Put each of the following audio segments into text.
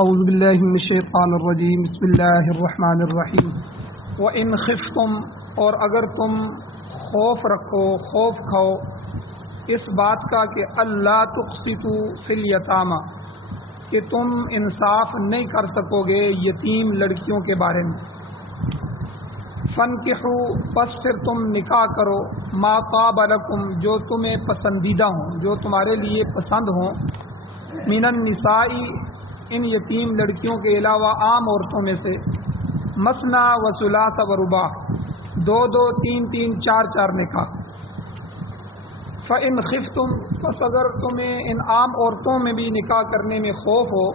اعوذ باللہ من الشیطان الرجیم بسم اللہ الرحمن الرحیم وَإِنْ خِفْتُمْ اور اگر تم خوف رکھو خوف کھاؤ اس بات کا کہ اللہ تقسطوا فی الیتامى کہ تم انصاف نہیں کر سکو گے یتیم لڑکیوں کے بارے میں فَانْكِحُوا پس پھر تم نکاح کرو ما طاب لکم جو تمہیں پسندیدہ ہوں جو تمہارے لیے پسند ہوں من النساء ان یتیم لڑکیوں کے علاوہ عام عورتوں میں سے مثنی و ثلاث و رباع دو دو تین تین چار چار نکاح فَإِنْ خِفْتُمْ پس اگر تمہیں ان عام عورتوں میں بھی نکاح کرنے میں خوف ہو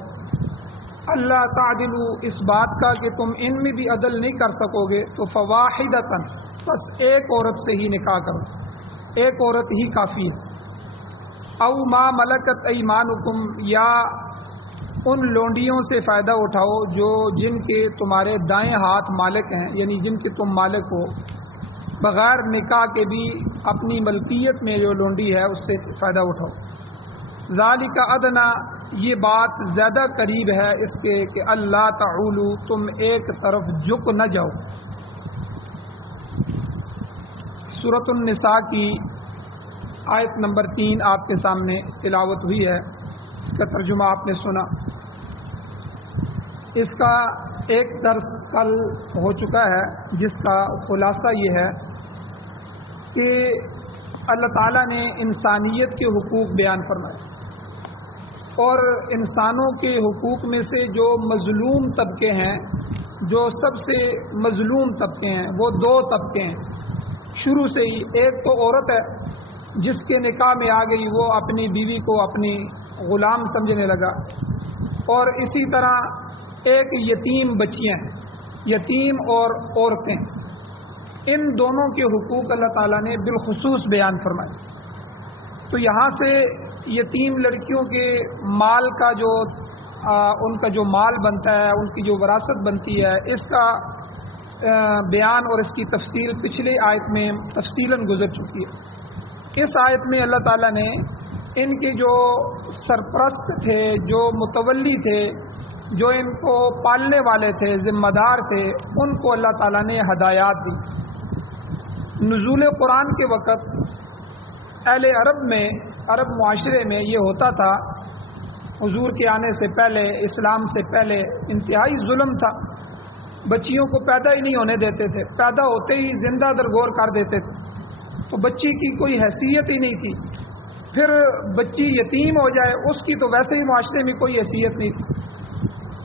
اللہ تعدلوا اس بات کا کہ تم ان میں بھی عدل نہیں کر سکو گے تو فواحدۃ بس ایک عورت سے ہی نکاح کرو ایک عورت ہی کافی ہے او ما ملکت ایمانکم یا ان لونڈیوں سے فائدہ اٹھاؤ جو جن کے تمہارے دائیں ہاتھ مالک ہیں یعنی جن کے تم مالک ہو بغیر نکاح کے بھی اپنی ملکیت میں جو لونڈی ہے اس سے فائدہ اٹھاؤ ذالک ادنی یہ بات زیادہ قریب ہے اس کے کہ اللہ تعولوا تم ایک طرف جھک نہ جاؤ سورۃ النساء کی آیت نمبر 3 آپ کے سامنے تلاوت ہوئی ہے اس کا ترجمہ آپ نے سنا اس کا ایک درس کل ہو چکا ہے جس کا خلاصہ یہ ہے کہ اللہ تعالیٰ نے انسانیت کے حقوق بیان فرمائے اور انسانوں کے حقوق میں سے جو مظلوم طبقے ہیں جو سب سے مظلوم طبقے ہیں وہ دو طبقے ہیں شروع سے ہی ایک تو عورت ہے جس کے نکاح میں آ گئی وہ اپنی بیوی کو اپنی غلام سمجھنے لگا اور اسی طرح ایک یتیم بچیاں ہیں یتیم اور عورتیں ان دونوں کے حقوق اللہ تعالیٰ نے بالخصوص بیان فرمائے تو یہاں سے یتیم لڑکیوں کے مال کا جو ان کا جو مال بنتا ہے ان کی جو وراثت بنتی ہے اس کا بیان اور اس کی تفصیل پچھلے آیت میں تفصیلاً گزر چکی ہے اس آیت میں اللہ تعالیٰ نے ان کے جو سرپرست تھے جو متولی تھے جو ان کو پالنے والے تھے ذمہ دار تھے ان کو اللہ تعالیٰ نے ہدایات دی نزول قرآن کے وقت اہل عرب میں عرب معاشرے میں یہ ہوتا تھا حضور کے آنے سے پہلے اسلام سے پہلے انتہائی ظلم تھا بچیوں کو پیدا ہی نہیں ہونے دیتے تھے پیدا ہوتے ہی زندہ درگور کر دیتے تھے تو بچی کی کوئی حیثیت ہی نہیں تھی پھر بچی یتیم ہو جائے اس کی تو ویسے ہی معاشرے میں کوئی حیثیت نہیں تھی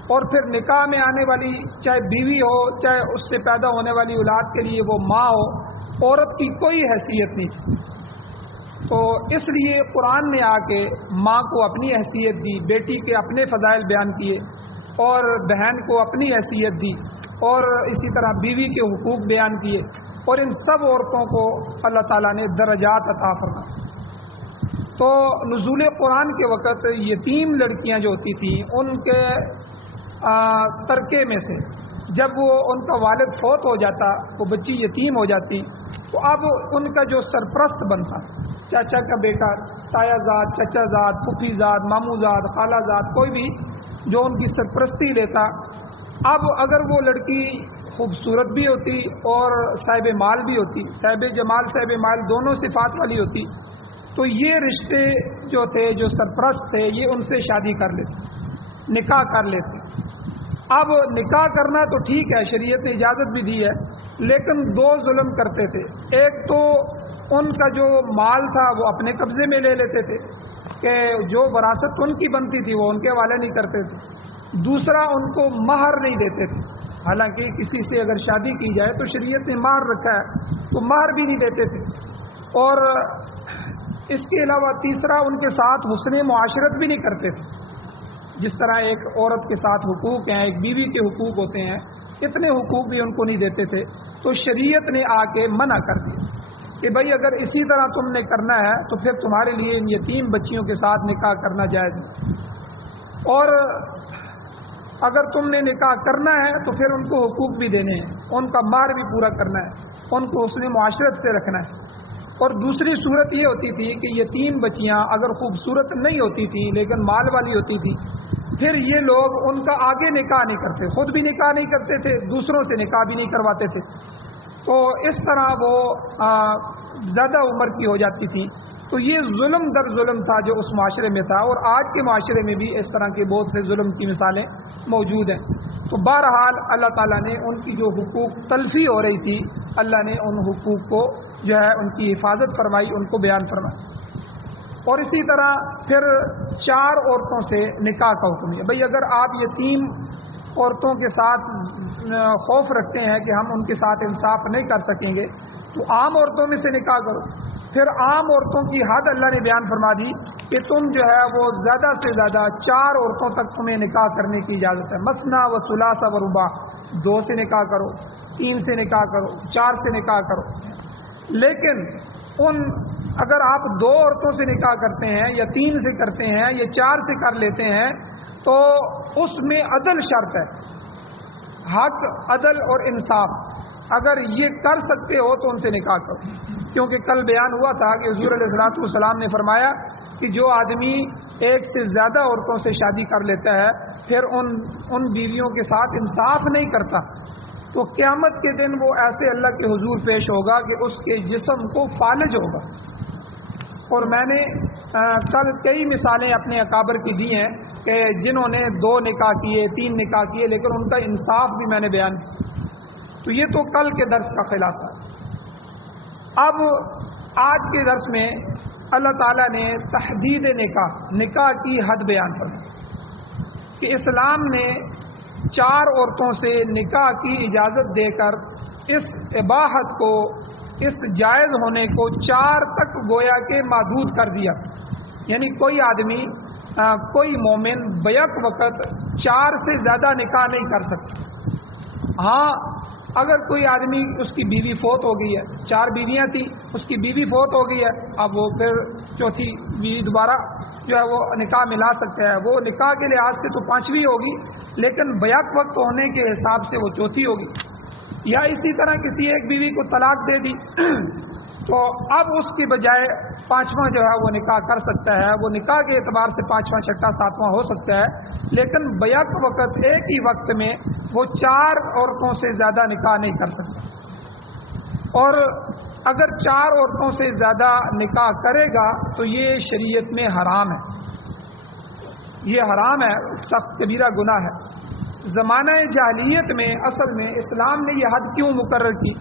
اور پھر نکاح میں آنے والی چاہے بیوی ہو چاہے اس سے پیدا ہونے والی اولاد کے لیے وہ ماں ہو عورت کی کوئی حیثیت نہیں تھی تو اس لیے قرآن نے آ کے ماں کو اپنی حیثیت دی بیٹی کے اپنے فضائل بیان کیے اور بہن کو اپنی حیثیت دی اور اسی طرح بیوی کے حقوق بیان کیے اور ان سب عورتوں کو اللہ تعالیٰ نے درجات عطا فرمائے تو نزول قرآن کے وقت یتیم لڑکیاں جو ہوتی تھیں ان کے ترکے میں سے جب وہ ان کا والد فوت ہو جاتا وہ بچی یتیم ہو جاتی تو اب ان کا جو سرپرست بنتا چاچا کا بیٹا تایا زاد چچا زاد پھوپھی زاد ماموں زاد خالہ زاد کوئی بھی جو ان کی سرپرستی لیتا اب اگر وہ لڑکی خوبصورت بھی ہوتی اور صاحب مال بھی ہوتی صاحب جمال صاحب مال دونوں صفات والی ہوتی تو یہ رشتے جو تھے جو سرپرست تھے یہ ان سے شادی کر لیتے نکاح کر لیتے اب نکاح کرنا تو ٹھیک ہے شریعت نے اجازت بھی دی ہے لیکن دو ظلم کرتے تھے ایک تو ان کا جو مال تھا وہ اپنے قبضے میں لے لیتے تھے کہ جو وراثت ان کی بنتی تھی وہ ان کے حوالے نہیں کرتے تھے دوسرا ان کو مہر نہیں دیتے تھے حالانکہ کسی سے اگر شادی کی جائے تو شریعت نے مہر رکھا ہے تو مہر بھی نہیں دیتے تھے اور اس کے علاوہ تیسرا ان کے ساتھ حسن معاشرت بھی نہیں کرتے تھے جس طرح ایک عورت کے ساتھ حقوق ہیں ایک بیوی کے حقوق ہوتے ہیں اتنے حقوق بھی ان کو نہیں دیتے تھے تو شریعت نے آ کے منع کر دیا کہ بھائی اگر اسی طرح تم نے کرنا ہے تو پھر تمہارے لیے ان یتیم بچیوں کے ساتھ نکاح کرنا جائز ہے اور اگر تم نے نکاح کرنا ہے تو پھر ان کو حقوق بھی دینے ہیں ان کا مہر بھی پورا کرنا ہے ان کو حسن معاشرت سے رکھنا ہے اور دوسری صورت یہ ہوتی تھی کہ یتیم بچیاں اگر خوبصورت نہیں ہوتی تھیں لیکن مال والی ہوتی تھی پھر یہ لوگ ان کا آگے نکاح نہیں کرتے، خود بھی نکاح نہیں کرتے تھے، دوسروں سے نکاح بھی نہیں کرواتے تھے، تو اس طرح وہ زیادہ عمر کی ہو جاتی تھی. تو یہ ظلم در ظلم تھا جو اس معاشرے میں تھا، اور آج کے معاشرے میں بھی اس طرح کے بہت سے ظلم کی مثالیں موجود ہیں. تو بہرحال اللہ تعالیٰ نے ان کی جو حقوق تلفی ہو رہی تھی، اللہ نے ان حقوق کو جو ہے ان کی حفاظت فرمائی، ان کو بیان فرمائی. اور اسی طرح پھر 4 عورتوں سے نکاح کا حکم ہے. بھئی اگر آپ یتیم عورتوں کے ساتھ خوف رکھتے ہیں کہ ہم ان کے ساتھ انصاف نہیں کر سکیں گے، تو عام عورتوں میں سے نکاح کرو. پھر عام عورتوں کی حد اللہ نے بیان فرما دی کہ تم جو ہے وہ زیادہ سے زیادہ 4 عورتوں تک تمہیں نکاح کرنے کی اجازت ہے. مثنیٰ و ثلاث و رباع، 2 سے نکاح کرو، 3 سے نکاح کرو، 4 سے نکاح کرو. لیکن اگر آپ 2 عورتوں سے نکاح کرتے ہیں یا 3 سے کرتے ہیں یا 4 سے کر لیتے ہیں تو اس میں عدل شرط ہے. حق، عدل اور انصاف اگر یہ کر سکتے ہو تو ان سے نکاح کرو. کیونکہ کل بیان ہوا تھا کہ حضور علیہ السلام نے فرمایا کہ جو آدمی 1 سے زیادہ عورتوں سے شادی کر لیتا ہے پھر ان بیویوں کے ساتھ انصاف نہیں کرتا تو قیامت کے دن وہ ایسے اللہ کے حضور پیش ہوگا کہ اس کے جسم کو فالج ہوگا. اور میں نے کل کئی مثالیں اپنے اکابر کی دی ہیں کہ جنہوں نے 2 نکاح کیے، 3 نکاح کیے، لیکن ان کا انصاف بھی میں نے بیان کیا. تو یہ تو کل کے درس کا خلاصہ. اب آج کے درس میں اللہ تعالیٰ نے تحدید نکاح کی حد بیان فرمائی کہ اسلام نے 4 عورتوں سے نکاح کی اجازت دے کر اس اباحت کو، اس جائز ہونے کو 4 تک گویا کہ محدود کر دیا. یعنی کوئی آدمی، کوئی مومن بیک وقت 4 سے زیادہ نکاح نہیں کر سکتا. ہاں اگر کوئی آدمی، اس کی بیوی فوت ہو گئی ہے، 4 بیویاں تھیں، اس کی بیوی فوت ہو گئی ہے، اب وہ پھر چوتھی بیوی دوبارہ جو ہے وہ نکاح ملا سکتا ہے. وہ نکاح کے لحاظ سے تو 5ویں ہوگی لیکن بیک وقت ہونے کے حساب سے وہ چوتھی ہوگی. یا اسی طرح کسی ایک بیوی کو طلاق دے دی تو اب اس کی بجائے 5واں جو ہے وہ نکاح کر سکتا ہے. وہ نکاح کے اعتبار سے 5واں، 6واں، 7واں ہو سکتا ہے، لیکن بیک وقت ایک ہی وقت میں وہ 4 عورتوں سے زیادہ نکاح نہیں کر سکتا. اور اگر 4 عورتوں سے زیادہ نکاح کرے گا تو یہ شریعت میں حرام ہے. یہ حرام ہے، سخت کبیرہ گناہ ہے. زمانہ جاہلیت میں اصل میں اسلام نے یہ حد کیوں مقرر کی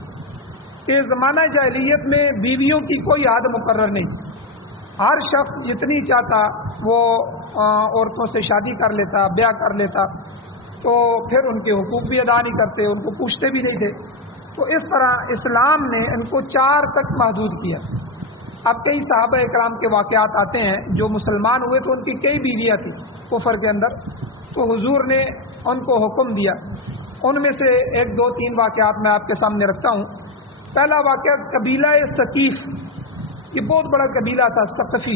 کہ زمانہ جاہلیت میں بیویوں کی کوئی حد مقرر نہیں. ہر شخص جتنی چاہتا وہ عورتوں سے شادی کر لیتا، بیاہ کر لیتا، تو پھر ان کے حقوق بھی ادا نہیں کرتے، ان کو پوچھتے بھی نہیں تھے. تو اس طرح اسلام نے ان کو 4 تک محدود کیا. اب کئی صحابہ اکرام کے واقعات آتے ہیں جو مسلمان ہوئے تو ان کی کئی بیویاں تھیں کفر کے اندر، تو حضور نے ان کو حکم دیا. ان میں سے 1، 2، 3 واقعات میں آپ کے سامنے رکھتا ہوں. پہلا واقعہ قبیلہ ثقیف، یہ بہت بڑا قبیلہ تھا ثقفی.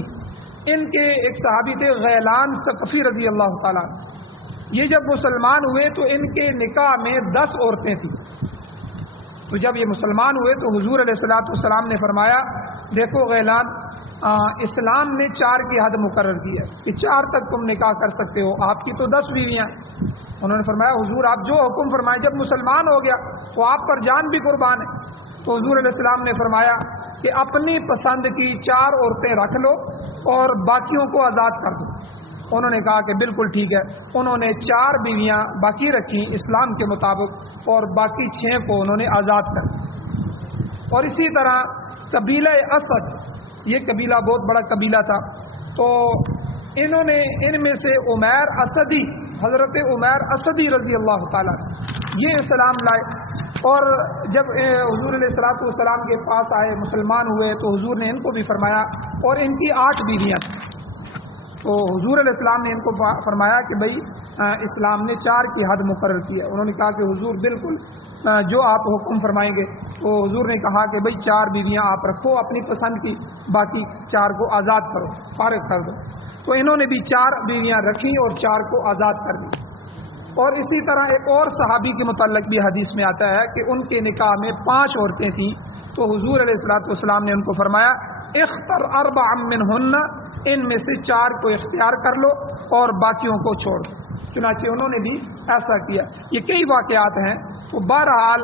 ان کے ایک صحابی تھے غیلان ثقفی رضی اللہ تعالیٰ. یہ جب مسلمان ہوئے تو ان کے نکاح میں 10 عورتیں تھیں. تو جب یہ مسلمان ہوئے تو حضور علیہ السلام نے فرمایا دیکھو غیلان، اسلام نے 4 کی حد مقرر کی ہے کہ 4 تک تم نکاح کر سکتے ہو، آپ کی تو 10 بیویاں. انہوں نے فرمایا حضور آپ جو حکم فرمائے. جب مسلمان ہو گیا تو آپ پر جان بھی قربان ہے. تو حضور علیہ السلام نے فرمایا کہ اپنی پسند کی 4 عورتیں رکھ لو اور باقیوں کو آزاد کر دو. انہوں نے کہا کہ بالکل ٹھیک ہے. انہوں نے 4 بیویاں باقی رکھیں اسلام کے مطابق اور باقی 6 کو انہوں نے آزاد کر دیا. اور اسی طرح قبیلہ اسد، یہ قبیلہ بہت بڑا قبیلہ تھا، تو انہوں نے ان میں سے عمیر اسدی، حضرت عمیر اسدی رضی اللہ تعالیٰ یہ اسلام لائے. اور جب حضور علیہ السلام کے پاس آئے، مسلمان ہوئے، تو حضور نے ان کو بھی فرمایا. اور ان کی 8 بیویاں تھیں. تو حضور علیہ السلام نے ان کو فرمایا کہ بھئی اسلام نے 4 کی حد مقرر کی ہے. انہوں نے کہا کہ حضور بالکل جو آپ حکم فرمائیں گے. تو حضور نے کہا کہ بھئی 4 بیویاں آپ رکھو اپنی پسند کی، باقی 4 کو آزاد کرو، فارغ کر دو. تو انہوں نے بھی 4 بیویاں رکھیں اور 4 کو آزاد کر دی. اور اسی طرح ایک اور صحابی کے متعلق بھی حدیث میں آتا ہے کہ ان کے نکاح میں 5 عورتیں تھیں. تو حضور علیہ السلام نے ان کو فرمایا اختر 4 منہن، ان میں سے 4 کو اختیار کر لو اور باقیوں کو چھوڑ دو. چنانچہ انہوں نے بھی ایسا کیا. یہ کئی واقعات ہیں. تو بہرحال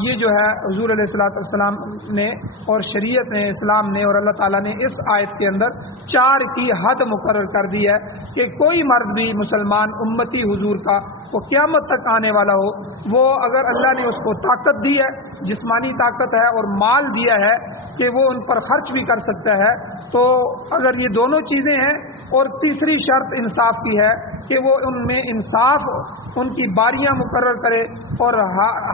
یہ جو ہے حضور علیہ الصلوۃ والسلام نے اور شریعت نے اسلام نے اور اللہ تعالیٰ نے اس آیت کے اندر 4 کی حد مقرر کر دی ہے کہ کوئی مرد بھی مسلمان امتی حضور کا وہ قیامت تک آنے والا ہو، وہ اگر اللہ نے اس کو طاقت دی ہے، جسمانی طاقت ہے اور مال دیا ہے کہ وہ ان پر خرچ بھی کر سکتا ہے، تو اگر یہ دونوں چیزیں ہیں اور تیسری شرط انصاف کی ہے کہ وہ ان میں انصاف ان کی باریاں مقرر کرے اور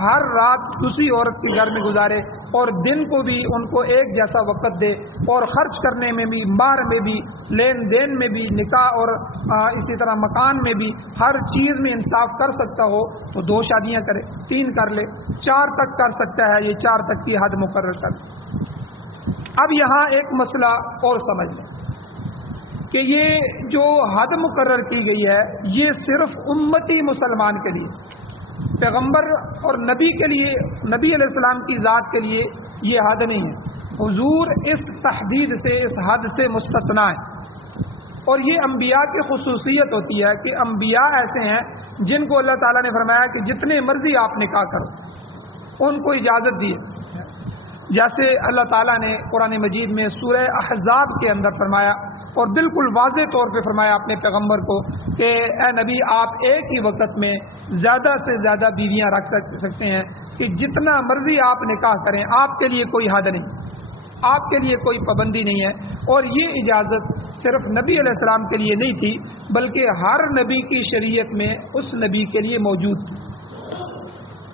ہر رات دوسری عورت کے گھر میں گزارے اور دن کو بھی ان کو ایک جیسا وقت دے اور خرچ کرنے میں بھی، مہر میں بھی، لین دین میں بھی، نکاح اور اسی طرح مکان میں بھی ہر چیز میں انصاف کر سکتا ہو تو 2 شادیاں کرے، 3 کر لے، 4 تک کر سکتا ہے، یہ 4 تک کی حد مقرر کر. اب یہاں ایک مسئلہ اور سمجھ لیں کہ یہ جو حد مقرر کی گئی ہے یہ صرف امتی مسلمان کے لیے، پیغمبر اور نبی کے لیے، نبی علیہ السلام کی ذات کے لیے یہ حد نہیں ہے. حضور اس تحدید سے، اس حد سے مستثنیٰ ہے. اور یہ انبیاء کی خصوصیت ہوتی ہے کہ انبیاء ایسے ہیں جن کو اللہ تعالیٰ نے فرمایا کہ جتنے مرضی آپ نکاح کرو، ان کو اجازت دی. جیسے اللہ تعالیٰ نے قرآن مجید میں سورہ احزاب کے اندر فرمایا اور بالکل واضح طور پہ فرمایا اپنے پیغمبر کو کہ اے نبی آپ ایک ہی وقت میں زیادہ سے زیادہ بیویاں رکھ سکتے ہیں کہ جتنا مرضی آپ نکاح کریں، آپ کے لیے کوئی حد نہیں، آپ کے لیے کوئی پابندی نہیں ہے. اور یہ اجازت صرف نبی علیہ السلام کے لیے نہیں تھی بلکہ ہر نبی کی شریعت میں اس نبی کے لیے موجود تھی.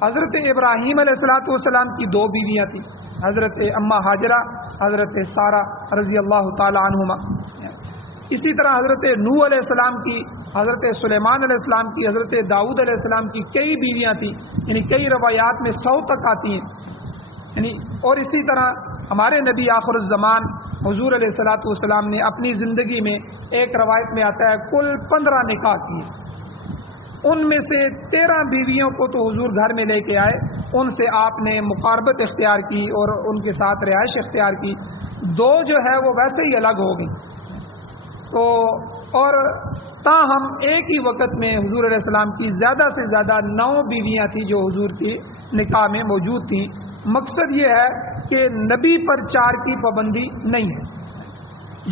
حضرت ابراہیم علیہ السلام کی 2 بیویاں تھیں، حضرت اماں ہاجرہ، حضرت سارہ رضی اللہ تعالی عنہما. اسی طرح حضرت نوح علیہ السلام کی، حضرت سلیمان علیہ السلام کی، حضرت داؤد علیہ السلام کی کئی بیویاں تھیں، یعنی کئی روایات میں 100 تک آتی ہیں. یعنی اور اسی طرح ہمارے نبی آخر الزمان حضور علیہ الصلوۃ والسلام نے اپنی زندگی میں ایک روایت میں آتا ہے کل 15 نکاح کیے. ان میں سے 13 بیویوں کو تو حضور گھر میں لے کے آئے، ان سے آپ نے مقاربت اختیار کی اور ان کے ساتھ رہائش اختیار کی. 2 جو ہے وہ ویسے ہی الگ ہو گئی. تو اور تاہم ایک ہی وقت میں حضور علیہ السلام کی زیادہ سے زیادہ 9 بیویاں تھیں جو حضور کی نکاح میں موجود تھیں. مقصد یہ ہے کہ نبی پر 4 کی پابندی نہیں ہے.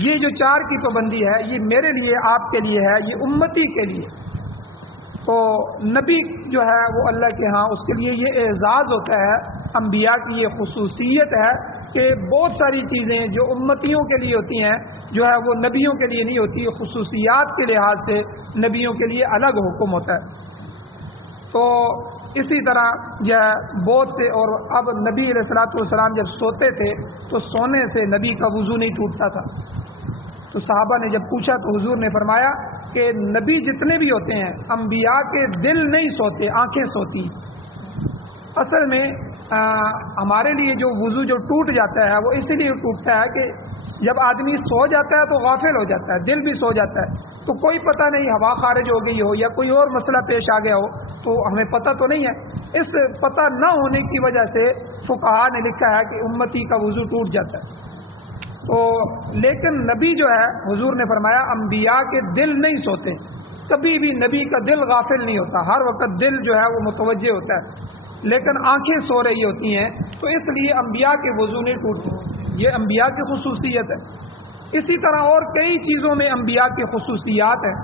یہ جو 4 کی پابندی ہے یہ میرے لیے، آپ کے لیے ہے، یہ امتی کے لیے. تو نبی جو ہے وہ اللہ کے ہاں اس کے لیے یہ اعزاز ہوتا ہے. انبیاء کی یہ خصوصیت ہے کہ بہت ساری چیزیں جو امتیوں کے لیے ہوتی ہیں جو ہے وہ نبیوں کے لیے نہیں ہوتی. خصوصیات کے لحاظ سے نبیوں کے لیے الگ حکم ہوتا ہے. تو اسی طرح جو ہے بہت سے، اور اب نبی علیہ الصلوۃ والسلام جب سوتے تھے تو سونے سے نبی کا وضو نہیں ٹوٹتا تھا. تو صحابہ نے جب پوچھا تو حضور نے فرمایا کہ نبی جتنے بھی ہوتے ہیں انبیاء کے دل نہیں سوتے، آنکھیں سوتی. اصل میں ہمارے لیے جو وضو جو ٹوٹ جاتا ہے وہ اسی لیے ٹوٹتا ہے کہ جب آدمی سو جاتا ہے تو غافل ہو جاتا ہے، دل بھی سو جاتا ہے، تو کوئی پتہ نہیں ہوا خارج ہو گئی ہو یا کوئی اور مسئلہ پیش آ گیا ہو تو ہمیں پتہ تو نہیں ہے. اس پتہ نہ ہونے کی وجہ سے فقہاء نے لکھا ہے کہ امتی کا وضو ٹوٹ جاتا ہے. تو لیکن نبی جو ہے حضور نے فرمایا انبیاء کے دل نہیں سوتے، کبھی بھی نبی کا دل غافل نہیں ہوتا، ہر وقت دل جو ہے وہ متوجہ ہوتا ہے، لیکن آنکھیں سو رہی ہوتی ہیں. تو اس لیے انبیاء کے وضو نہیں ٹوٹتے، یہ انبیاء کی خصوصیت ہے. اسی طرح اور کئی چیزوں میں انبیاء کی خصوصیات ہیں.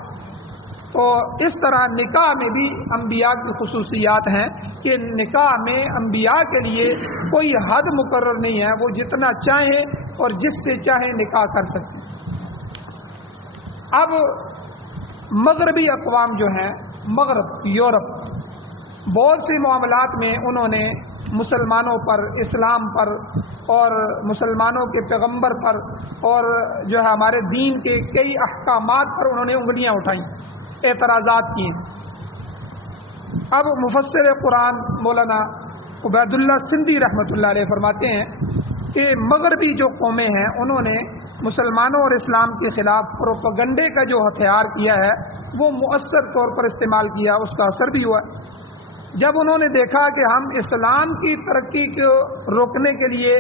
تو اس طرح نکاح میں بھی انبیاء کی خصوصیات ہیں کہ نکاح میں انبیاء کے لیے کوئی حد مقرر نہیں ہے، وہ جتنا چاہیں اور جس سے چاہیں نکاح کر سکتے ہیں. اب مغربی اقوام جو ہیں، مغرب یورپ، بہت سے معاملات میں انہوں نے مسلمانوں پر، اسلام پر اور مسلمانوں کے پیغمبر پر اور جو ہے ہمارے دین کے کئی احکامات پر انہوں نے انگلیاں اٹھائیں، اعتراضات کیے. اب مفسر قرآن مولانا عبید اللہ سندھی رحمۃ اللہ علیہ فرماتے ہیں کہ مغربی جو قومیں ہیں انہوں نے مسلمانوں اور اسلام کے خلاف پروپیگنڈے کا جو ہتھیار کیا ہے وہ مؤثر طور پر استعمال کیا، اس کا اثر بھی ہوا. جب انہوں نے دیکھا کہ ہم اسلام کی ترقی کو روکنے کے لیے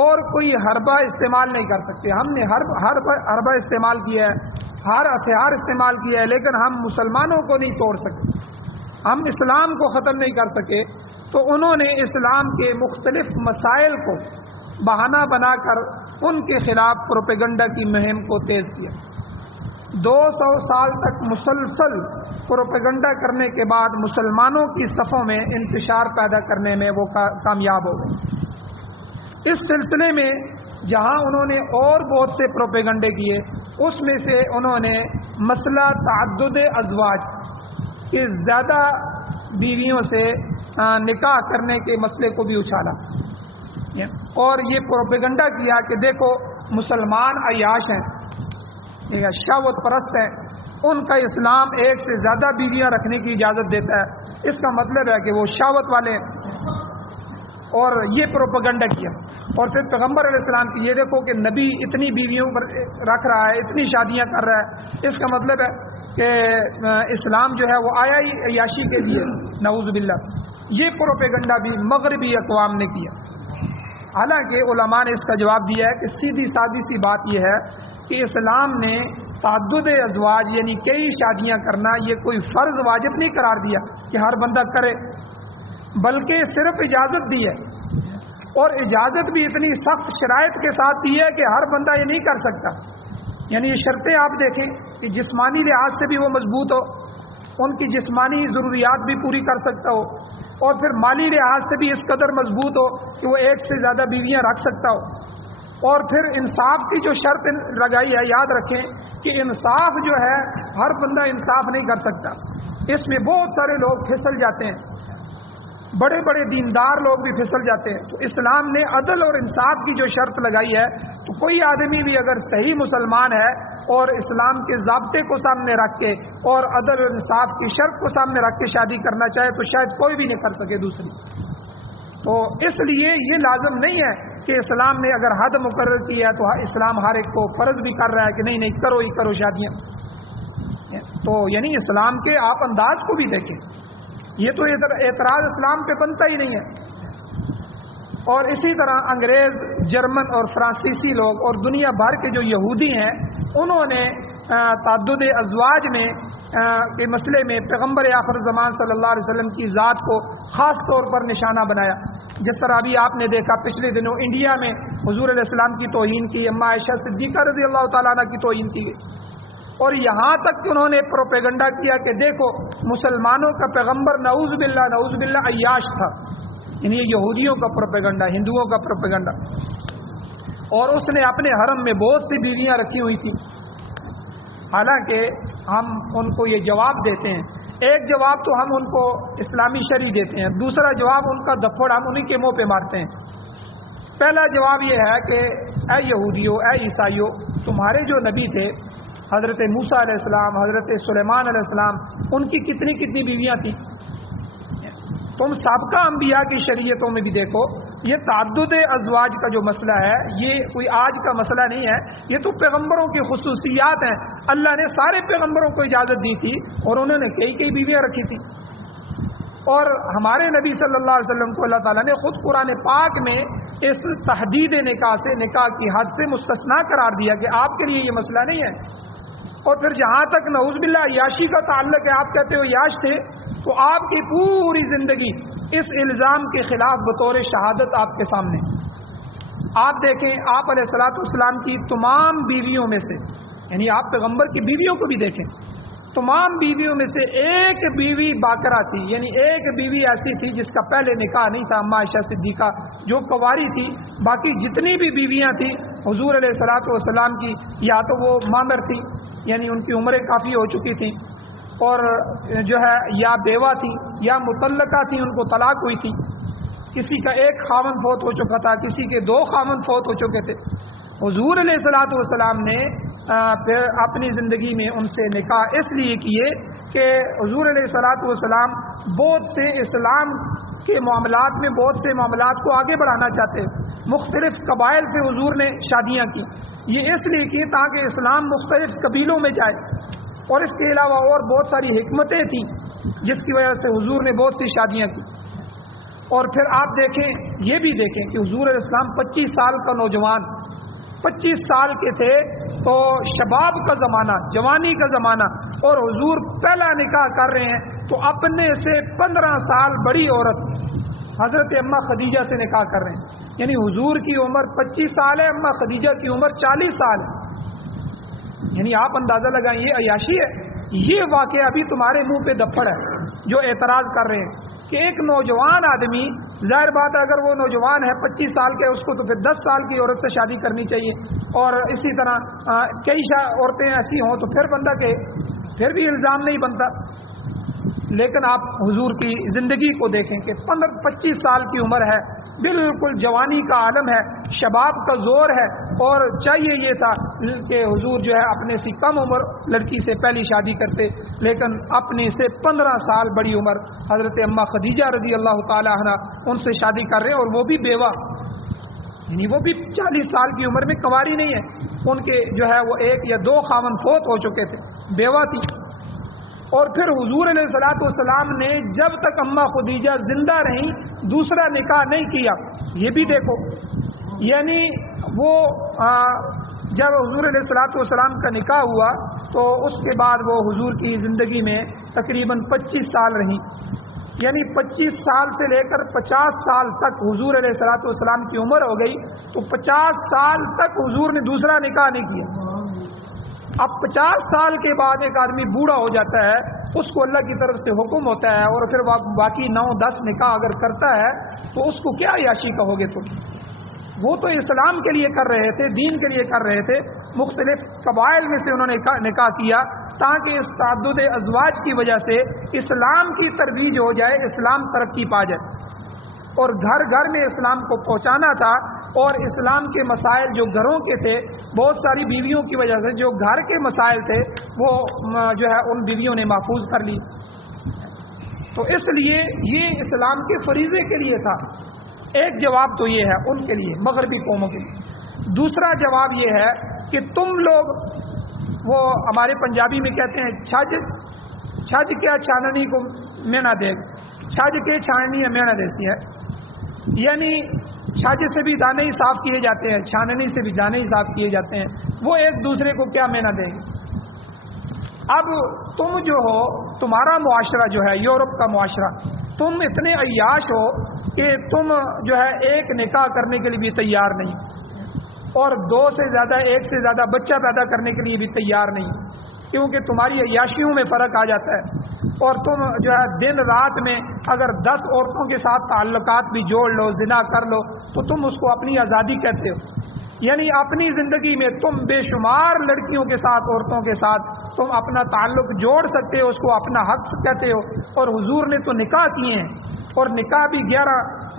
اور کوئی حربہ استعمال نہیں کر سکتے، ہم نے حربہ استعمال کیا ہے، ہر ہتھیار استعمال کیا ہے لیکن ہم مسلمانوں کو نہیں توڑ سکے، ہم اسلام کو ختم نہیں کر سکے، تو انہوں نے اسلام کے مختلف مسائل کو بہانہ بنا کر ان کے خلاف پروپیگنڈا کی مہم کو تیز کیا۔ 200 سال تک مسلسل پروپیگنڈا کرنے کے بعد مسلمانوں کی صفوں میں انتشار پیدا کرنے میں وہ کامیاب ہو گئے۔ اس سلسلے میں جہاں انہوں نے اور بہت سے پروپیگنڈے کیے، اس میں سے انہوں نے مسئلہ تعدد ازواج کہ زیادہ بیویوں سے نکاح کرنے کے مسئلے کو بھی اچھالا، اور یہ پروپیگنڈا کیا کہ دیکھو مسلمان عیاش ہیں، شہوت پرست ہیں، ان کا اسلام ایک سے زیادہ بیویاں رکھنے کی اجازت دیتا ہے، اس کا مطلب ہے کہ وہ شہوت والے ہیں، اور یہ پروپیگنڈا کیا۔ اور پھر پیغمبر علیہ السلام کی یہ دیکھو کہ نبی اتنی بیویوں پر رکھ رہا ہے، اتنی شادیاں کر رہا ہے، اس کا مطلب ہے کہ اسلام جو ہے وہ آیا ہی عیاشی کے لیے، نعوذ باللہ۔ یہ پروپیگنڈا بھی مغربی اقوام نے کیا، حالانکہ علماء نے اس کا جواب دیا ہے کہ سیدھی سادی سی بات یہ ہے کہ اسلام نے تعدد ازواج یعنی کئی شادیاں کرنا یہ کوئی فرض واجب نہیں قرار دیا کہ ہر بندہ کرے، بلکہ صرف اجازت دی ہے، اور اجازت بھی اتنی سخت شرائط کے ساتھ دی ہے کہ ہر بندہ یہ نہیں کر سکتا۔ یعنی یہ شرطیں آپ دیکھیں کہ جسمانی لحاظ سے بھی وہ مضبوط ہو، ان کی جسمانی ضروریات بھی پوری کر سکتا ہو، اور پھر مالی لحاظ سے بھی اس قدر مضبوط ہو کہ وہ ایک سے زیادہ بیویاں رکھ سکتا ہو، اور پھر انصاف کی جو شرط لگائی ہے، یاد رکھیں کہ انصاف جو ہے ہر بندہ انصاف نہیں کر سکتا، اس میں بہت سارے لوگ پھسل جاتے ہیں، بڑے بڑے دیندار لوگ بھی پھسل جاتے ہیں۔ تو اسلام نے عدل اور انصاف کی جو شرط لگائی ہے، تو کوئی آدمی بھی اگر صحیح مسلمان ہے اور اسلام کے ضابطے کو سامنے رکھ کے اور عدل اور انصاف کی شرط کو سامنے رکھ کے شادی کرنا چاہے تو شاید کوئی بھی نہیں کر سکے دوسری۔ تو اس لیے یہ لازم نہیں ہے کہ اسلام نے اگر حد مقرر کی ہے تو اسلام ہر ایک کو فرض بھی کر رہا ہے کہ نہیں نہیں کرو ہی کرو شادیاں۔ تو یعنی اسلام کے آپ انداز کو بھی دیکھیں، یہ تو اعتراض اسلام پہ بنتا ہی نہیں ہے۔ اور اسی طرح انگریز، جرمن اور فرانسیسی لوگ اور دنیا بھر کے جو یہودی ہیں، انہوں نے تعدد ازواج میں کے مسئلے میں پیغمبر آخر زمان صلی اللہ علیہ وسلم کی ذات کو خاص طور پر نشانہ بنایا، جس طرح ابھی آپ نے دیکھا پچھلے دنوں انڈیا میں حضور علیہ السلام کی توہین کی، اما عائشہ صدیقہ رضی اللہ تعالیٰ عنہ کی توہین کی گئی، اور یہاں تک کہ انہوں نے پروپیگنڈا کیا کہ دیکھو مسلمانوں کا پیغمبر نعوذ باللہ عیاش تھا، یعنی یہودیوں کا پروپیگنڈا، ہندوؤں کا پروپیگنڈا، اور اس نے اپنے حرم میں بہت سی بیویاں رکھی ہوئی تھیں۔ حالانکہ ہم ان کو یہ جواب دیتے ہیں، ایک جواب تو ہم ان کو اسلامی شرعی دیتے ہیں، دوسرا جواب ان کا دفڑ ہم انہی کے منہ پہ مارتے ہیں۔ پہلا جواب یہ ہے کہ اے یہودیو، اے عیسائیو، تمہارے جو نبی تھے حضرت موسیٰ علیہ السلام، حضرت سلیمان علیہ السلام، ان کی کتنی کتنی بیویاں تھیں؟ تم سابقہ انبیاء کی شریعتوں میں بھی دیکھو، یہ تعدد ازواج کا جو مسئلہ ہے یہ کوئی آج کا مسئلہ نہیں ہے، یہ تو پیغمبروں کی خصوصیات ہیں۔ اللہ نے سارے پیغمبروں کو اجازت دی تھی اور انہوں نے کئی کئی بیویاں رکھی تھی، اور ہمارے نبی صلی اللہ علیہ وسلم کو اللہ تعالیٰ نے خود قرآن پاک میں اس تحدید نکاح سے، نکاح کی حد سے مستثنا قرار دیا کہ آپ کے لیے یہ مسئلہ نہیں ہے۔ اور پھر جہاں تک نعوذ باللہ عیاشی کا تعلق ہے، آپ کہتے ہو عیاش تھے، تو آپ کی پوری زندگی اس الزام کے خلاف بطور شہادت آپ کے سامنے۔ آپ دیکھیں آپ علیہ الصلوۃ والسلام کی تمام بیویوں میں سے، یعنی آپ پیغمبر کی بیویوں کو بھی دیکھیں، تمام بیویوں میں سے ایک بیوی باقرہ تھی، یعنی ایک بیوی ایسی تھی جس کا پہلے نکاح نہیں تھا، اما عائشہ صدیقہ جو کنواری تھی۔ باقی جتنی بھی بیویاں تھیں حضور علیہ الصلوۃ والسلام کی، یا تو وہ مامر تھی یعنی ان کی عمریں کافی ہو چکی تھیں، اور جو ہے یا بیوہ تھی یا مطلقہ تھی، ان کو طلاق ہوئی تھی، کسی کا ایک خاوند فوت ہو چکا تھا، کسی کے 2 خاوند فوت ہو چکے تھے۔ حضور علیہ الصلوۃ والسلام نے پھر اپنی زندگی میں ان سے نکاح اس لیے کیے کہ حضور علیہ الصلوۃ والسلام بہت سے اسلام کے معاملات میں بہت سے معاملات کو آگے بڑھانا چاہتے، مختلف قبائل سے حضور نے شادیاں کی، یہ اس لیے کی تاکہ اسلام مختلف قبیلوں میں جائے، اور اس کے علاوہ اور بہت ساری حکمتیں تھیں جس کی وجہ سے حضور نے بہت سی شادیاں کی۔ اور پھر آپ دیکھیں، یہ بھی دیکھیں کہ حضور علیہ السلام 25 سال کا نوجوان، 25 سال کے تھے تو شباب کا زمانہ، جوانی کا زمانہ، اور حضور پہلا نکاح کر رہے ہیں تو اپنے سے 15 سال بڑی عورت حضرت اماں خدیجہ سے نکاح کر رہے ہیں، یعنی حضور کی عمر 25 سال ہے، اماں خدیجہ کی عمر 40 سال ہے، یعنی آپ اندازہ لگائیں یہ عیاشی ہے۔ یہ واقعہ ابھی تمہارے منہ پہ دپڑ ہے جو اعتراض کر رہے ہیں کہ ایک نوجوان آدمی، ظاہر بات ہے اگر وہ نوجوان ہے 25 سال کے، اس کو تو پھر 10 سال کی عورت سے شادی کرنی چاہیے، اور اسی طرح کئی عورتیں ایسی ہوں تو پھر بندہ کہ پھر بھی الزام نہیں بنتا۔ لیکن آپ حضور کی زندگی کو دیکھیں کہ 25 سال کی عمر ہے، بالکل جوانی کا عالم ہے، شباب کا زور ہے، اور چاہیے یہ تھا کہ حضور جو ہے اپنے سے کم عمر لڑکی سے پہلی شادی کرتے، لیکن اپنے سے 15 سال بڑی عمر حضرت اماں خدیجہ رضی اللہ تعالی عنہ ان سے شادی کر رہے ہیں، اور وہ بھی بیوہ، یعنی وہ بھی 40 سال کی عمر میں کنواری نہیں ہے، ان کے جو ہے وہ 1 یا 2 خاوند فوت ہو چکے تھے، بیوہ تھی۔ اور پھر حضور علیہ الصلوۃ والسلام نے جب تک اماں خدیجہ زندہ رہیں دوسرا نکاح نہیں کیا، یہ بھی دیکھو، یعنی وہ جب حضور علیہ الصلوۃ والسلام کا نکاح ہوا تو اس کے بعد وہ حضور کی زندگی میں تقریباً 25 سال رہیں، یعنی 25 سال سے لے کر 50 سال تک حضور علیہ الصلوۃ والسلام کی عمر ہو گئی، تو 50 سال تک حضور نے دوسرا نکاح نہیں کیا۔ اب 50 سال کے بعد ایک آدمی بوڑھا ہو جاتا ہے، اس کو اللہ کی طرف سے حکم ہوتا ہے، اور پھر باقی 9-10 نکاح اگر کرتا ہے تو اس کو کیا عیاشی کہو گے تم؟ وہ تو اسلام کے لیے کر رہے تھے، دین کے لیے کر رہے تھے، مختلف قبائل میں سے انہوں نے نکاح کیا تاکہ اس تعدد ازواج کی وجہ سے اسلام کی ترویج ہو جائے، اسلام ترقی پا جائے، اور گھر گھر میں اسلام کو پہنچانا تھا، اور اسلام کے مسائل جو گھروں کے تھے، بہت ساری بیویوں کی وجہ سے جو گھر کے مسائل تھے وہ جو ہے ان بیویوں نے محفوظ کر لی، تو اس لیے یہ اسلام کے فریضے کے لیے تھا۔ ایک جواب تو یہ ہے ان کے لیے، مغربی قوموں کے لیے۔ دوسرا جواب یہ ہے کہ تم لوگ، وہ ہمارے پنجابی میں کہتے ہیں چھج کیا چھاننی کو مینا دے، چھج کے چھاننی ہے مینا دیسی ہے، یعنی چھج سے بھی دانے ہی صاف کیے جاتے ہیں، چھاننی سے بھی دانے ہی صاف کیے جاتے ہیں، وہ ایک دوسرے کو کیا مینا دیں گے۔ اب تم جو ہو، تمہارا معاشرہ جو ہے یورپ کا معاشرہ، تم اتنے عیاش ہو کہ تم جو ہے ایک نکاح کرنے کے لیے بھی تیار نہیں، اور 2 سے زیادہ، 1 سے زیادہ بچہ پیدا کرنے کے لیے بھی تیار نہیں، کیونکہ تمہاری عیاشیوں میں فرق آ جاتا ہے، اور تم جو ہے دن رات میں اگر 10 عورتوں کے ساتھ تعلقات بھی جوڑ لو، زنا کر لو، تو تم اس کو اپنی آزادی کہتے ہو، یعنی اپنی زندگی میں تم بے شمار لڑکیوں کے ساتھ، عورتوں کے ساتھ تم اپنا تعلق جوڑ سکتے ہو، اس کو اپنا حق کہتے ہو، اور حضور نے تو نکاح کیے ہیں، اور نکاح بھی 11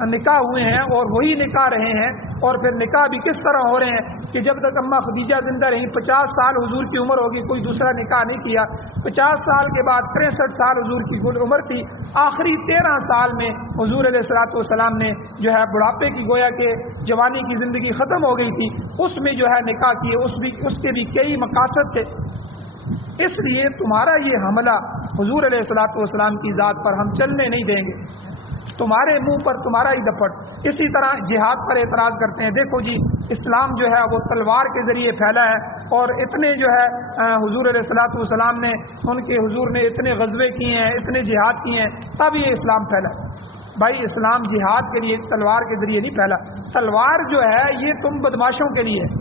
نکاح ہوئے ہیں، اور وہی نکاح رہے ہیں، اور پھر نکاح بھی کس طرح ہو رہے ہیں کہ جب تک اماں خدیجہ زندہ رہیں 50 سال حضور کی عمر ہوگی، کوئی دوسرا نکاح نہیں کیا، 50 سال کے بعد 63 سال حضور کی کل عمر تھی، آخری 13 سال میں حضور علیہ الصلوۃ والسلام نے جو ہے بڑھاپے کی، گویا کہ جوانی کی زندگی ختم ہو گئی تھی، اس میں جو ہے نکاح کیے، اس کے بھی کئی مقاصد تھے۔ اس لیے تمہارا یہ حملہ حضور علیہ الصلوۃ والسلام کی ذات پر ہم چلنے نہیں دیں گے، تمہارے منہ پر تمہارا ہی دپٹ۔ اسی طرح جہاد پر اعتراض کرتے ہیں، دیکھو جی اسلام جو ہے وہ تلوار کے ذریعے پھیلا ہے، اور اتنے جو ہے حضور علیہ الصلوۃ والسلام نے، ان کے حضور نے اتنے غزوے کیے ہیں، اتنے جہاد کیے ہیں، تب یہ اسلام پھیلا۔ بھائی اسلام جہاد کے لیے، تلوار کے ذریعے نہیں پھیلا، تلوار جو ہے یہ تم بدماشوں کے لیے،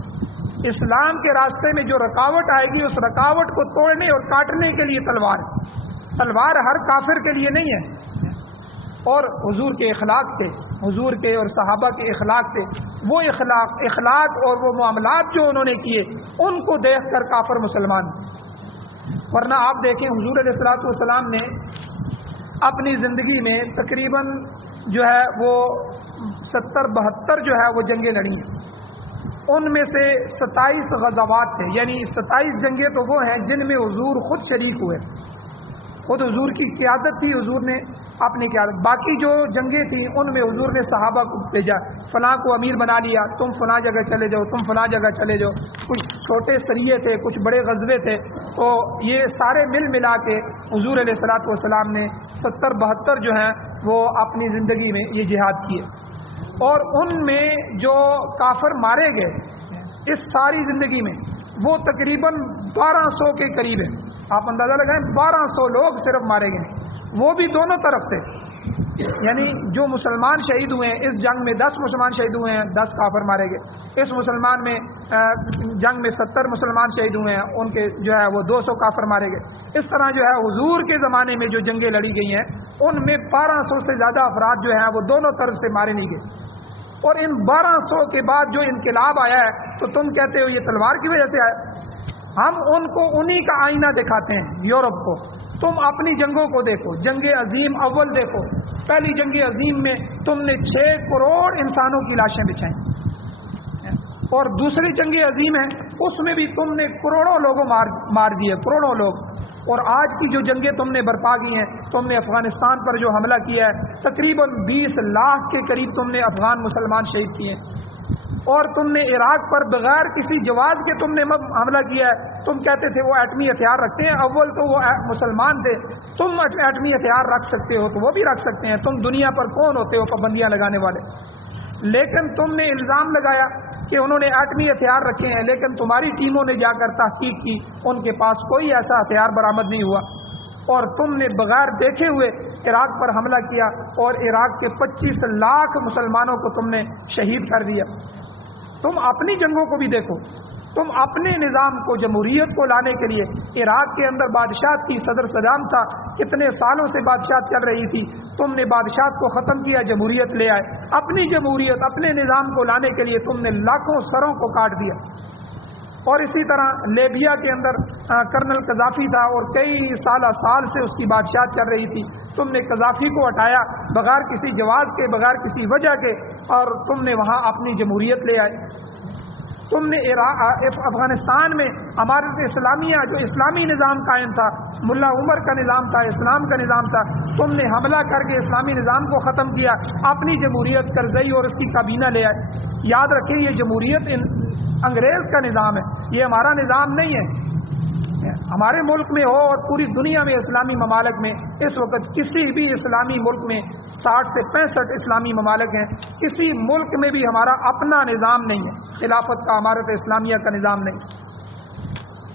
اسلام کے راستے میں جو رکاوٹ آئے گی اس رکاوٹ کو توڑنے اور کاٹنے کے لیے تلوار، تلوار ہر کافر کے لیے نہیں ہے۔ اور حضور کے اخلاق تھے، حضور کے اور صحابہ کے اخلاق تھے، وہ اخلاق اور وہ معاملات جو انہوں نے کیے ان کو دیکھ کر کافر مسلمان، ورنہ آپ دیکھیں حضور علیہ الصلوۃ والسلام نے اپنی زندگی میں تقریباً جو ہے وہ 70-72 جو ہے وہ جنگیں لڑی ہیں، ان میں سے 27 غزوات تھے، یعنی 27 جنگیں تو وہ ہیں جن میں حضور خود شریک ہوئے، خود حضور کی قیادت تھی، حضور نے اپنی قیادت۔ باقی جو جنگیں تھیں ان میں حضور نے صحابہ کو بھیجا، فلاں کو امیر بنا لیا، تم فلاں جگہ چلے جاؤ، تم فلاں جگہ چلے جاؤ، کچھ چھوٹے سریے تھے، کچھ بڑے غزوے تھے، تو یہ سارے ملا کے حضور علیہ الصلوۃ والسلام نے 70-72 جو ہیں وہ اپنی زندگی میں یہ جہاد کیے، اور ان میں جو کافر مارے گئے اس ساری زندگی میں وہ تقریباً 1200 کے قریب ہے. آپ اندازہ لگائیں 1200 لوگ صرف مارے گئے, وہ بھی دونوں طرف سے. یعنی جو مسلمان شہید ہوئے ہیں اس جنگ میں 10 مسلمان شہید ہوئے ہیں, 10 کافر مارے گئے. اس مسلمان میں جنگ میں 70 مسلمان شہید ہوئے ہیں, ان کے جو ہے وہ 200 کافر مارے گئے. اس طرح جو ہے حضور کے زمانے میں جو جنگیں لڑی گئی ہیں ان میں 1200 سے زیادہ افراد جو ہیں وہ دونوں طرف سے مارے نہیں گئے. اور ان 1200 کے بعد جو انقلاب آیا ہے تو تم کہتے ہو یہ تلوار کی وجہ سے آیا. ہم ان کو انہی کا آئینہ دکھاتے ہیں یورپ کو. تم اپنی جنگوں کو دیکھو, جنگ عظیم اول دیکھو. پہلی جنگ عظیم میں تم نے 6 کروڑ انسانوں کی لاشیں بچھائیں, اور دوسری جنگ عظیم ہے اس میں بھی تم نے کروڑوں لوگوں مار دیے, کروڑوں لوگ. اور آج کی جو جنگیں تم نے برپا کی ہیں, تم نے افغانستان پر جو حملہ کیا ہے تقریباً 20 لاکھ کے قریب تم نے افغان مسلمان شہید کیے ہیں. اور تم نے عراق پر بغیر کسی جواز کے تم نے حملہ کیا ہے. تم کہتے تھے وہ ایٹمی ہتھیار رکھتے ہیں, اول تو وہ مسلمان تھے. تم ایٹمی ہتھیار رکھ سکتے ہو تو وہ بھی رکھ سکتے ہیں. تم دنیا پر کون ہوتے ہو پابندیاں لگانے والے؟ لیکن تم نے الزام لگایا کہ انہوں نے ایٹمی ہتھیار رکھے ہیں, لیکن تمہاری ٹیموں نے جا کر تحقیق کی, ان کے پاس کوئی ایسا ہتھیار برآمد نہیں ہوا. اور تم نے بغیر دیکھے ہوئے عراق پر حملہ کیا اور عراق کے 25 لاکھ مسلمانوں کو تم نے شہید کر دیا. تم اپنی جنگوں کو بھی دیکھو. تم اپنے نظام کو, جمہوریت کو لانے کے لیے عراق کے اندر بادشاہت کی, صدر صدام تھا, کتنے سالوں سے بادشاہت چل رہی تھی. تم نے بادشاہت کو ختم کیا, جمہوریت لے آئے. اپنی جمہوریت, اپنے نظام کو لانے کے لیے تم نے لاکھوں سروں کو کاٹ دیا. اور اسی طرح لیبیا کے اندر کرنل قذافی تھا اور کئی سال سے اس کی بادشاہت چل رہی تھی. تم نے قذافی کو ہٹایا بغیر کسی جواز کے, بغیر کسی وجہ کے, اور تم نے وہاں اپنی جمہوریت لے آئے. تم نے افغانستان میں امارت اسلامیہ جو اسلامی نظام قائم تھا, ملا عمر کا نظام تھا, اسلام کا نظام تھا, تم نے حملہ کر کے اسلامی نظام کو ختم کیا, اپنی جمہوریت کرزئی اور اس کی کابینہ لے آئے. یاد رکھیں یہ جمہوریت انگریز کا نظام ہے, یہ ہمارا نظام نہیں ہے. ہمارے ملک میں ہو اور پوری دنیا میں اسلامی ممالک میں اس وقت کسی بھی اسلامی ملک میں 60 سے 65 اسلامی ممالک ہیں, کسی ملک میں بھی ہمارا اپنا نظام نہیں ہے, خلافت کا, امارت اسلامیہ کا نظام نہیں.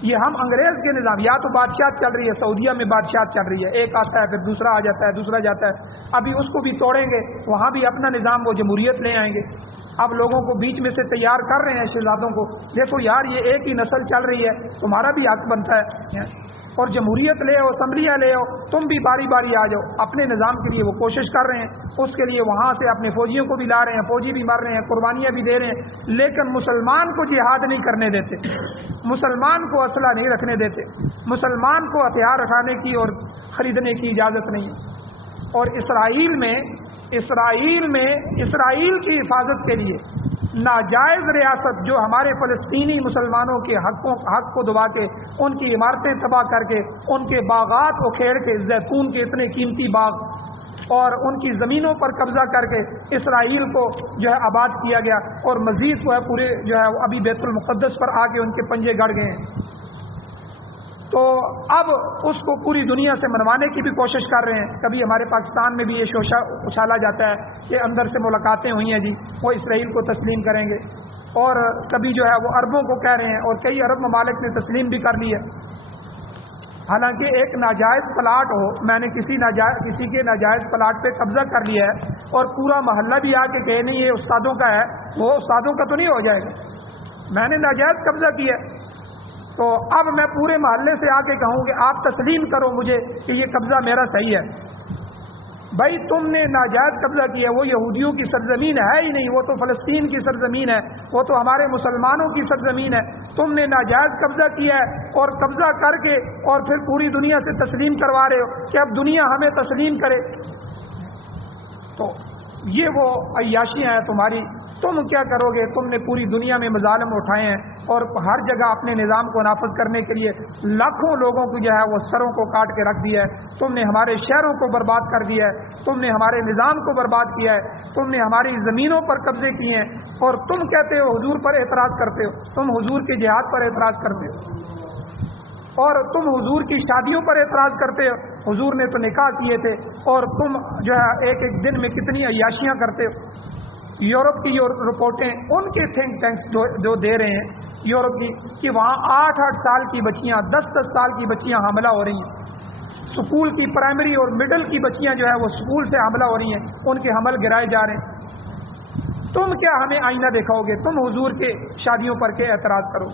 یہ ہم انگریز کے نظام, یا تو بادشاہت چل رہی ہے, سعودیہ میں بادشاہت چل رہی ہے, ایک آتا ہے پھر دوسرا آ جاتا ہے, دوسرا جاتا ہے. ابھی اس کو بھی توڑیں گے, وہاں بھی اپنا نظام, وہ جمہوریت لے آئیں گے. اب لوگوں کو بیچ میں سے تیار کر رہے ہیں شہزادوں کو, دیکھو یار یہ ایک ہی نسل چل رہی ہے, تمہارا بھی حق بنتا ہے, اور جمہوریت لے آؤ, اسمبلیاں لے آؤ, تم بھی باری باری آ جاؤ. اپنے نظام کے لیے وہ کوشش کر رہے ہیں, اس کے لیے وہاں سے اپنے فوجیوں کو بھی لا رہے ہیں, فوجی بھی مر رہے ہیں, قربانیاں بھی دے رہے ہیں, لیکن مسلمان کو جہاد نہیں کرنے دیتے, مسلمان کو اسلحہ نہیں رکھنے دیتے, مسلمان کو ہتھیار اٹھانے کی اور خریدنے کی اجازت نہیں ہے. اور اسرائیل کی حفاظت کے لیے ناجائز ریاست جو ہمارے فلسطینی مسلمانوں کے حق کو دبا کے, ان کی عمارتیں تباہ کر کے, ان کے باغات اکھیڑ کے, زیتون کے اتنے قیمتی باغ, اور ان کی زمینوں پر قبضہ کر کے اسرائیل کو جو ہے آباد کیا گیا, اور مزید جو ہے پورے جو ہے ابھی بیت المقدس پر آ کے ان کے پنجے گڑ گئے ہیں. تو اب اس کو پوری دنیا سے منوانے کی بھی کوشش کر رہے ہیں. کبھی ہمارے پاکستان میں بھی یہ شوشہ اچھالا جاتا ہے کہ اندر سے ملاقاتیں ہوئی ہیں جی, وہ اسرائیل کو تسلیم کریں گے, اور کبھی جو ہے وہ عربوں کو کہہ رہے ہیں, اور کئی عرب ممالک نے تسلیم بھی کر لی ہے. حالانکہ ایک ناجائز پلاٹ ہو, میں نے کسی کے ناجائز پلاٹ پہ قبضہ کر لیا ہے, اور پورا محلہ بھی آ کے کہے نہیں یہ استادوں کا ہے, وہ استادوں کا تو نہیں ہو جائے گا. میں نے ناجائز قبضہ کیا, تو اب میں پورے محلے سے آ کے کہوں کہ آپ تسلیم کرو مجھے کہ یہ قبضہ میرا صحیح ہے. بھائی تم نے ناجائز قبضہ کیا, وہ یہودیوں کی سرزمین ہے ہی نہیں, وہ تو فلسطین کی سرزمین ہے, وہ تو ہمارے مسلمانوں کی سرزمین ہے. تم نے ناجائز قبضہ کیا ہے, اور قبضہ کر کے اور پھر پوری دنیا سے تسلیم کروا رہے ہو کہ اب دنیا ہمیں تسلیم کرے. تو یہ وہ عیاشیاں ہیں تمہاری. تم کیا کرو گے؟ تم نے پوری دنیا میں مظالم اٹھائے ہیں, اور ہر جگہ اپنے نظام کو نافذ کرنے کے لیے لاکھوں لوگوں کو جو ہے وہ سروں کو کاٹ کے رکھ دیا ہے. تم نے ہمارے شہروں کو برباد کر دیا ہے, تم نے ہمارے نظام کو برباد کیا ہے, تم نے ہماری زمینوں پر قبضے کیے ہیں, اور تم کہتے ہو حضور پر اعتراض کرتے ہو, تم حضور کے جہاد پر اعتراض کرتے ہو, اور تم حضور کی شادیوں پر اعتراض کرتے ہو. حضور نے تو نکاح کیے تھے, اور تم جو ہے ایک ایک دن میں کتنی عیاشیاں کرتے ہو. یورپ کی جو رپورٹیں ان کے تھنک ٹینکس جو دے رہے ہیں یورپ کی، کہ وہاں 8-8 سال کی بچیاں، 10-10 سال کی بچیاں حاملہ ہو رہی ہیں، سکول کی پرائمری اور مڈل کی بچیاں جو ہے وہ سکول سے حاملہ ہو رہی ہیں، ان کے حمل گرائے جا رہے ہیں۔ تم کیا ہمیں آئینہ دکھاؤ گے؟ تم حضور کے شادیوں پر کے اعتراض کرو۔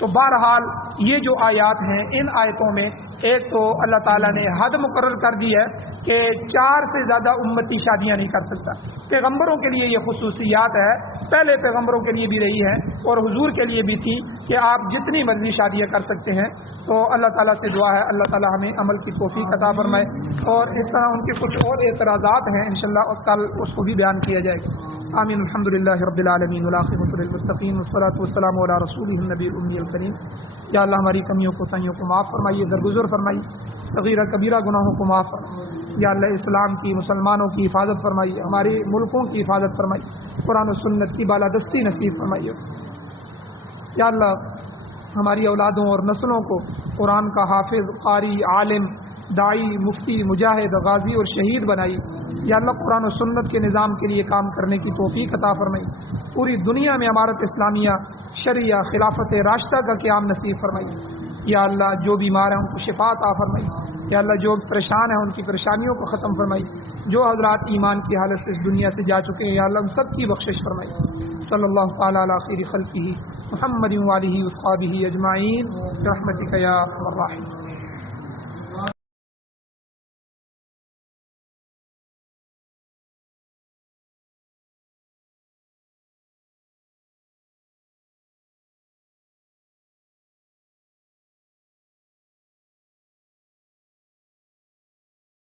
تو بہرحال یہ جو آیات ہیں، ان آیتوں میں ایک تو اللہ تعالیٰ نے حد مقرر کر دی ہے کہ 4 سے زیادہ امتی شادیاں نہیں کر سکتا۔ پیغمبروں کے لیے یہ خصوصیات ہے، پہلے پیغمبروں کے لیے بھی رہی ہے اور حضور کے لیے بھی تھی کہ آپ جتنی مرضی شادیاں کر سکتے ہیں۔ تو اللہ تعالیٰ سے دعا ہے اللہ تعالیٰ ہمیں عمل کی توفیق عطا فرمائے، اور اس طرح ان کے کچھ اور اعتراضات ہیں انشاءاللہ اور کل اس کو بھی بیان کیا جائے گا۔ آمین۔ الحمدللہ رب العالمین والعاقبۃ للمتقین والصلاۃ والسلام علی رسولہ النبی الأمی الکریم۔ یا اللہ ہماری کمیوں کو تائیوں کو معاف فرمائیے، درگزر فرمائیے، صغیرہ کبیرہ گناہوں کو معاف فرمائیے۔ یا اللہ اسلام کی، مسلمانوں کی حفاظت فرمائیے، ہمارے ملکوں کی حفاظت فرمائیے، قرآن و سنت کی بالادستی نصیب فرمائیے۔ یا اللہ ہماری اولادوں اور نسلوں کو قرآن کا حافظ، قاری، عالم، داعی، مفتی، مجاہد، غازی اور شہید بنائی۔ یا اللہ قرآن و سنت کے نظام کے لیے کام کرنے کی توفیق عطا فرمائی۔ پوری دنیا میں امارت اسلامیہ، شریعہ، خلافت راشدہ کا قیام نصیب فرمائی۔ یا اللہ جو بیمار ہیں ان کو شفا عطا فرمائی۔ یا اللہ جو پریشان ہیں ان کی پریشانیوں کو ختم فرمائی۔ جو حضرات ایمان کی حالت سے اس دنیا سے جا چکے ہیں یا اللہ ان سب کی بخشش فرمائی۔ صلی اللہ تعالی علی خیر خلقہ محمد وآلہ وصحبہ اجمعین برحمتک یا ارحم الراحمین۔